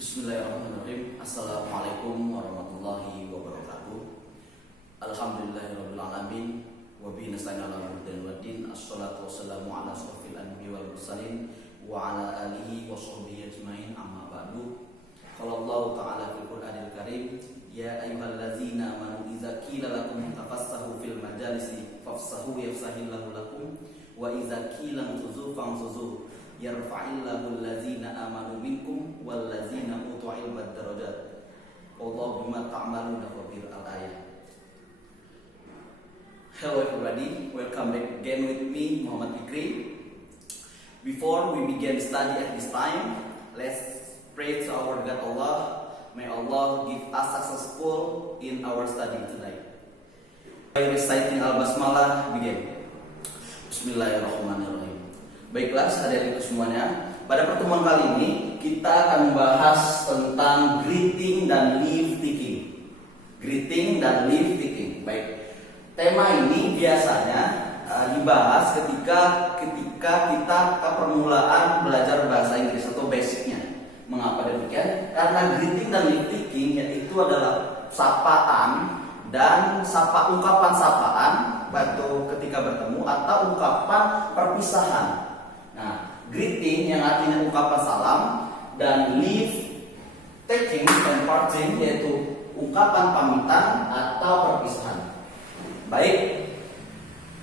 Bismillahirrahmanirrahim. Assalamualaikum warahmatullahi wabarakatuh. Alhamdulillahirabbil alamin wa bihi nasta'inu ala umuri waddin. Assalatu wassalamu ala asrofil anbiya'i wal mursalin wa ala alihi wa sahbihi ajmain, amma ba'du. Qala Allah ta'ala fil Qur'anil Karim, ya ayyuhallazina amanu idza qila lakum tafassahu fil majalisi fafsahu yafsahillahu lakum wa idza qila anfuzu fanfuzu yarfa'illahu allazina amanu minkum wallazina utul ilma darajat wallahu bima ta'maluna khabir. Al-ayat. Hello everybody, welcome back again with me, Muhammad Fikri. Before we begin study at this time, let's pray to our God Allah. May Allah give us successful in our study tonight. By reciting Al-Basmalah, begin. Bismillahirrahmanirrahim. Baiklah saudara-saudariku semuanya, pada pertemuan kali ini kita akan membahas tentang greeting dan leave taking. Greeting dan leave taking. Baik. Tema ini biasanya dibahas ketika kita ke permulaan belajar bahasa Inggris atau basicnya. Mengapa demikian? Karena greeting dan leave taking yaitu adalah sapaan dan ungkapan sapaan atau ketika bertemu atau ungkapan perpisahan. Nah, greeting yang artinya ungkapan salam dan leave taking dan parting yaitu ungkapan pamitan atau perpisahan. Baik,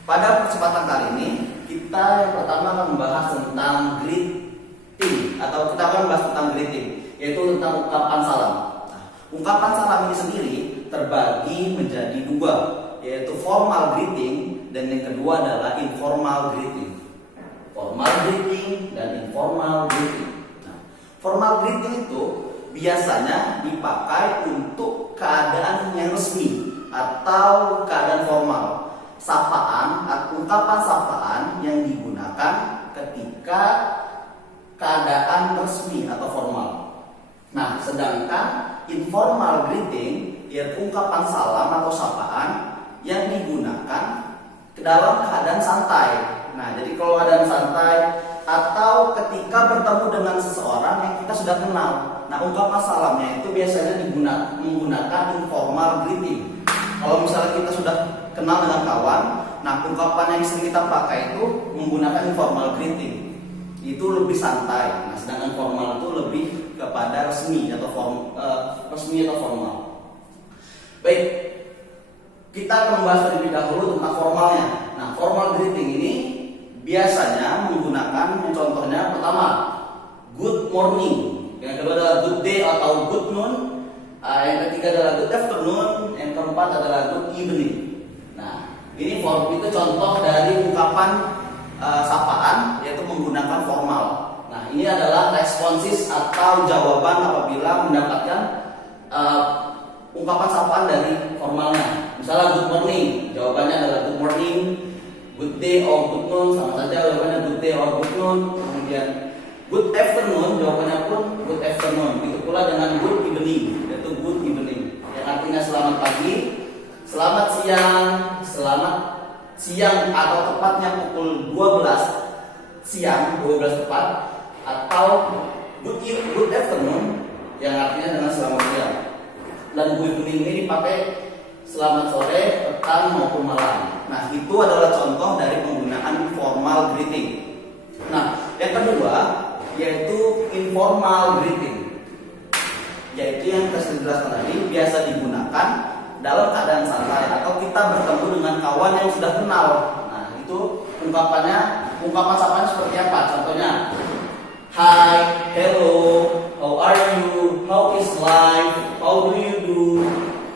pada kesempatan kali ini kita yang pertama akan membahas tentang greeting atau kita akan membahas tentang greeting yaitu tentang ungkapan salam. Nah, ungkapan salam ini sendiri terbagi menjadi dua, yaitu formal greeting dan yang kedua adalah informal greeting. Formal greeting dan informal greeting. Nah, formal greeting itu biasanya dipakai untuk keadaan yang resmi atau keadaan formal. Sapaan atau ungkapan sapaan yang digunakan ketika keadaan resmi atau formal. Nah, sedangkan informal greeting yaitu ungkapan salam atau sapaan yang digunakan ke dalam keadaan santai. Nah, jadi kalau keadaan santai atau ketika bertemu dengan seseorang yang kita sudah kenal. Nah, ungkapan salamnya itu biasanya menggunakan informal greeting. Kalau misalnya kita sudah kenal dengan kawan, nah ungkapan yang sering kita pakai itu menggunakan informal greeting. Itu lebih santai. Nah, sedangkan formal itu lebih kepada resmi atau formal. Baik, kita akan membahas terlebih dahulu tentang formalnya. Nah, formal greeting ini biasanya menggunakan contohnya pertama good morning, yang kedua adalah good day atau good noon, yang ketiga adalah good afternoon, yang keempat adalah good evening. Nah, ini itu contoh dari ungkapan sapaan yaitu menggunakan formal. Nah, ini adalah responses atau jawaban apabila mendapatkan ungkapan sapaan dari formalnya. Misalnya good morning, jawabannya adalah good morning. Good day or good noon, sama saja jawabannya good day or good noon. Kemudian good afternoon, jawabannya pun good afternoon. Begitu pula dengan good evening, yaitu good evening, yang artinya selamat pagi, selamat siang atau tepatnya pukul 12 siang, 12 tepat, atau good afternoon yang artinya dengan selamat siang. Dan good evening ini dipakai selamat sore, petang maupun malam. Nah, itu adalah contoh dari penggunaan formal greeting. Nah, yang kedua yaitu informal greeting, yaitu yang saya jelaskan tadi, biasa digunakan dalam keadaan santai atau kita bertemu dengan kawan yang sudah kenal. Nah, itu ungkapan sapanya seperti apa? Contohnya, hi, hello, how are you, how is life, how do you do,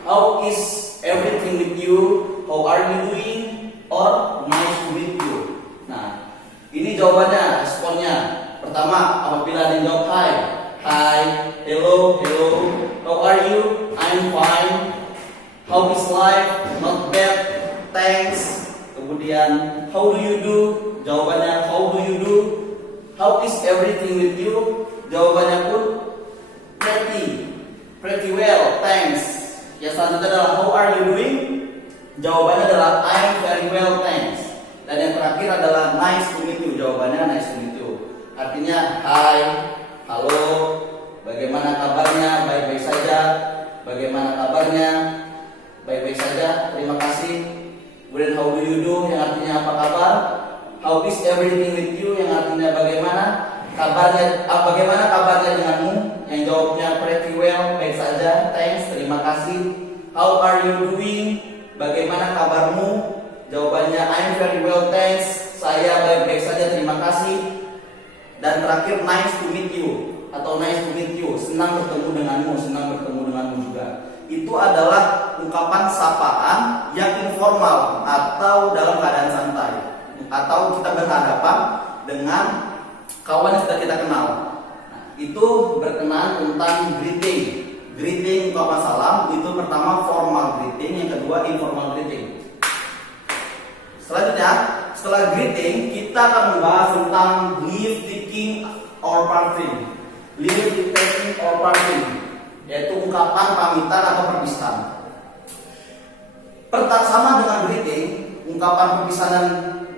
how is everything with you, how are you doing, or nice to meet you. Nah, ini jawabannya, responnya. Pertama, apabila ada yang jawab hi, hello, how are you, I'm fine, how is life, not bad, thanks. Kemudian, how do you do, jawabannya how do you do, how is everything with you, jawabannya pun pretty well, thanks. Yang selanjutnya adalah how are you doing, jawabannya adalah I'm very well, thanks. Dan yang terakhir adalah nice to meet you, jawabannya nice to meet you. Artinya, hai, halo, bagaimana kabar? how is everything with you, yang artinya bagaimana kabarnya denganmu, yang jawabnya pretty well, baik saja, thanks, terima kasih. How are you doing, bagaimana kabarmu, jawabannya I'm very well thanks, saya baik-baik saja, terima kasih. Dan terakhir nice to meet you atau nice to meet you, senang bertemu denganmu juga. Itu adalah ungkapan sapaan yang informal atau dalam keadaan santai, atau kita berhadapan dengan kawan yang sudah kita kenal. Nah, itu berkenaan tentang greeting ungkapan salam. Itu pertama formal greeting, yang kedua informal greeting. Selanjutnya, setelah greeting, kita akan membahas tentang leave taking or parting. Leave taking or parting, yaitu ungkapan pamitan atau perpisahan. Sama dengan greeting, ungkapan perpisahan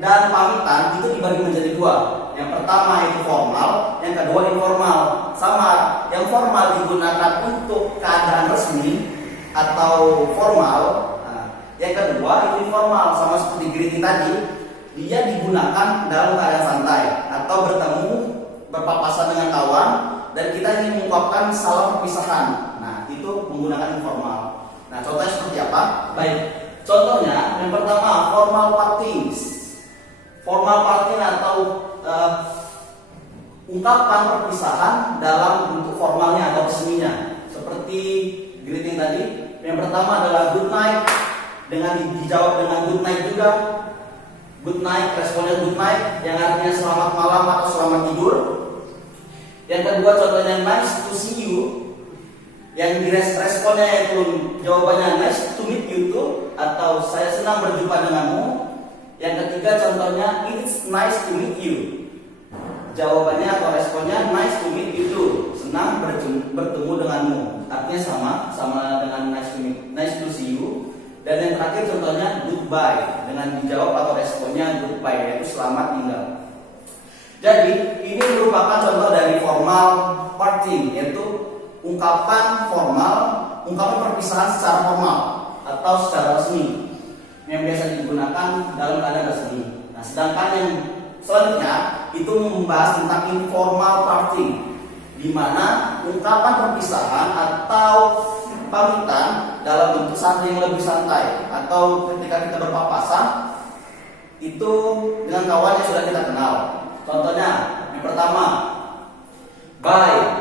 dan pamitan itu dibagi menjadi dua. Yang pertama itu formal, yang kedua informal. Sama, yang formal digunakan untuk keadaan resmi atau formal. Yang kedua itu informal, sama seperti greeting tadi, dia digunakan dalam keadaan santai atau bertemu berpapasan dengan kawan dan kita ingin mengungkapkan salam perpisahan. Nah, itu menggunakan informal. Nah, contohnya seperti apa? Baik, contohnya yang pertama formal partings. Formal parting atau ungkapan perpisahan dalam bentuk formalnya atau resminya. Seperti greeting tadi, yang pertama adalah good night, dengan dijawab dengan good night juga. Good night, responnya good night, yang artinya selamat malam atau selamat tidur. Yang kedua contohnya nice to see you, yang responnya itu jawabannya nice to meet you too, atau saya senang berjumpa denganmu. Yang ketiga contohnya it's nice to meet you, jawabannya atau responnya nice to meet you too, senang bertemu denganmu, artinya sama dengan nice to see you. Dan yang terakhir contohnya goodbye, dengan dijawab atau responnya goodbye, yaitu selamat tinggal. Jadi ini merupakan contoh dari formal parting, yaitu ungkapan perpisahan secara formal atau secara resmi yang biasa digunakan dalam keadaan resmi. Nah, sedangkan yang selanjutnya itu membahas tentang informal parting, di mana ungkapan perpisahan atau pamitan dalam bentuk yang lebih santai atau ketika kita berpapasan itu dengan kawan yang sudah kita kenal. Contohnya yang pertama bye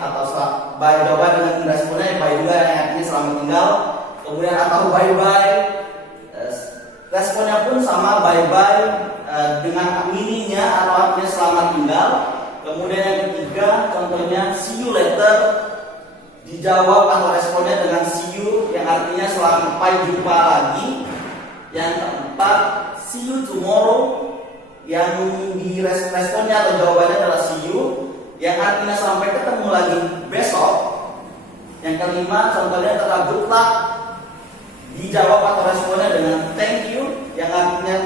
atau bye, jawaban dengan responnya bye juga, yang artinya selamat tinggal. Kemudian atau bye, responnya pun sama bye dengan mininya atau artinya selamat tinggal. Kemudian yang ketiga contohnya see you later, dijawab atau responnya dengan see you, yang artinya sampai jumpa lagi. Yang keempat see you tomorrow, yang di responnya atau jawabannya adalah see you, yang artinya sampai ketemu lagi besok. Yang kelima contohnya adalah good luck, dijawab atau responnya dengan thank you, yang artinya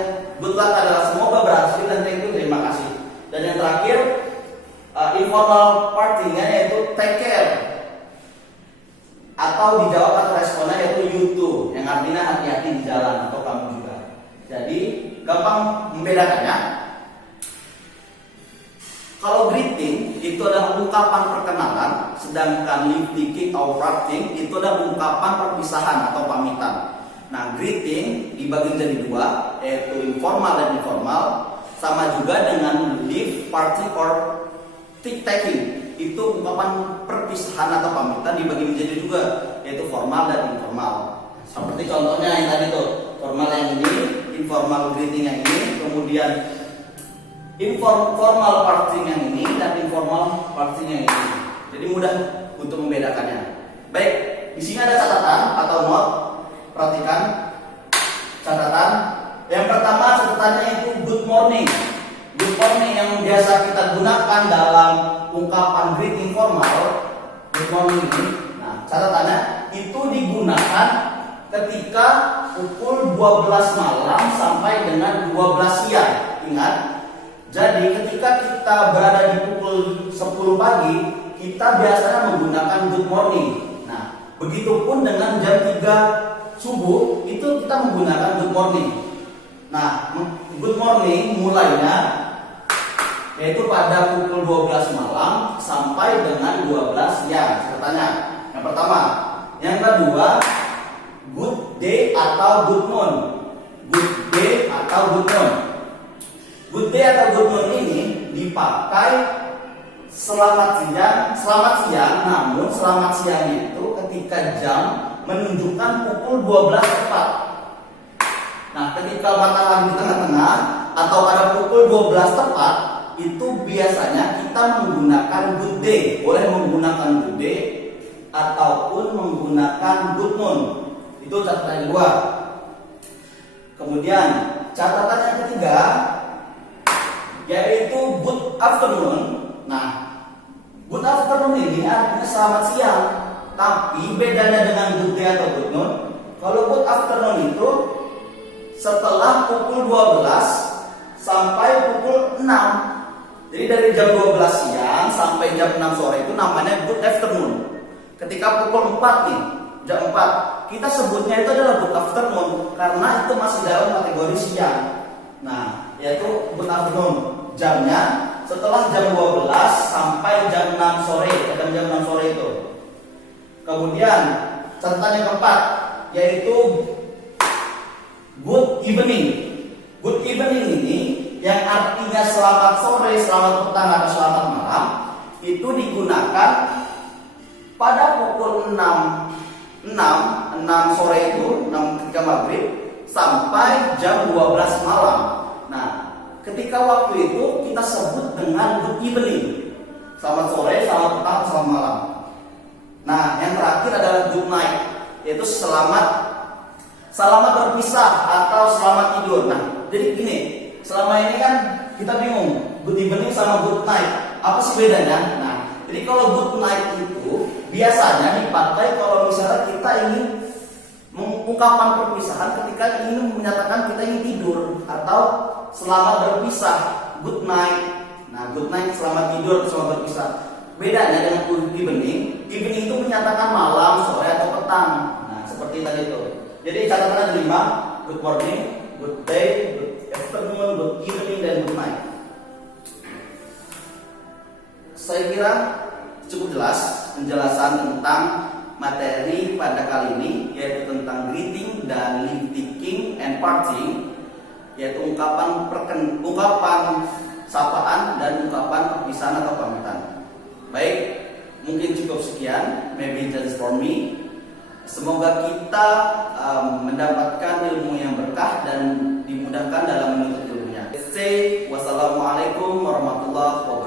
good luck adalah semoga berhasil dan thank you terima kasih. Dan yang terakhir informal partingnya yaitu take care, atau dijawab atau responnya yaitu you too, yang artinya hati-hati di jalan atau kamu juga. Jadi gampang membedakannya. Kalau greeting itu adalah ungkapan perkenalan, sedangkan leave taking atau parting itu adalah ungkapan perpisahan atau pamitan. Nah, greeting dibagi menjadi dua, yaitu informal dan informal. Sama juga dengan leave, parting, or taking. Itu ungkapan perpisahan atau pamitan dibagi menjadi juga, yaitu formal dan informal. Seperti contohnya yang tadi tuh, formal yang ini, informal greeting yang ini, kemudian formal parting yang ini, dan informal parting yang ini. Jadi mudah untuk membedakannya. Baik, di sini ada catatan atau note. Perhatikan catatan. Yang pertama catatannya itu good morning. Good morning yang biasa kita gunakan dalam ungkapan greeting formal. Good morning ini. Nah, catatannya itu digunakan ketika pukul 12 malam sampai dengan 12 siang. Ingat, jadi ketika kita berada di pukul 10 pagi, kita biasanya menggunakan good morning. Nah, begitupun dengan jam 3 subuh itu kita menggunakan good morning. Nah, good morning mulainya yaitu pada pukul 12 malam sampai dengan 12 siang catatannya. Yang pertama. Yang kedua, good day atau good noon. Good day atau good noon. Good day atau good noon ini dipakai selamat siang, namun selamat siang itu ketika jam menunjukkan pukul 12 tepat. Nah, ketika matahari di tengah-tengah atau pada pukul 12 tepat, itu biasanya kita menggunakan good day. Boleh menggunakan good day ataupun menggunakan good noon. Itu catatan yang kedua. Kemudian, catatan yang ketiga yaitu good afternoon. Nah, good afternoon ini artinya selamat siang. Tapi bedanya dengan good day atau good noon, kalau good afternoon itu setelah pukul 12 sampai pukul 6. Jadi dari jam 12 siang sampai jam 6 sore itu namanya good afternoon. Ketika pukul 4 nih, jam 4, kita sebutnya itu adalah good afternoon karena itu masih dalam kategori siang. Nah, yaitu good afternoon. Jamnya setelah jam 12 sampai jam 6 sore, jam 6 sore itu. Kemudian catatan yang keempat yaitu good evening. Good evening ini yang artinya selamat sore, selamat petang atau selamat malam itu digunakan pada pukul 6 sore itu, 6 ketika maghrib sampai jam 12 malam. Nah, ketika waktu itu kita sebut dengan good evening. Selamat sore, selamat petang, selamat malam. Nah, yang terakhir adalah good night, yaitu selamat berpisah atau selamat tidur. Nah, jadi gini, selama ini kan kita bingung good evening sama good night. Apa sih bedanya? Nah, jadi kalau good night itu biasanya dipakai kalau misalnya kita ingin mengungkapkan perpisahan ketika ingin menyatakan kita ingin tidur atau selamat berpisah, good night. Nah, good night selamat tidur, selamat berpisah. Bedanya dengan good evening, evening itu menyatakan malam, sore atau petang. Nah, seperti tadi itu. Jadi catatan ada 5, good morning, good day, good afternoon, good evening, dan good night. Saya kira cukup jelas penjelasan tentang materi pada kali ini, yaitu tentang greeting dan leave taking and parting, yaitu ungkapan sapaan dan ungkapan perpisahan atau pamitan. Baik, mungkin cukup sekian, maybe just for me. Semoga kita mendapatkan ilmu yang berkah dan dimudahkan dalam menuntut ilmunya. Say wassalamualaikum warahmatullahi wabarakatuh.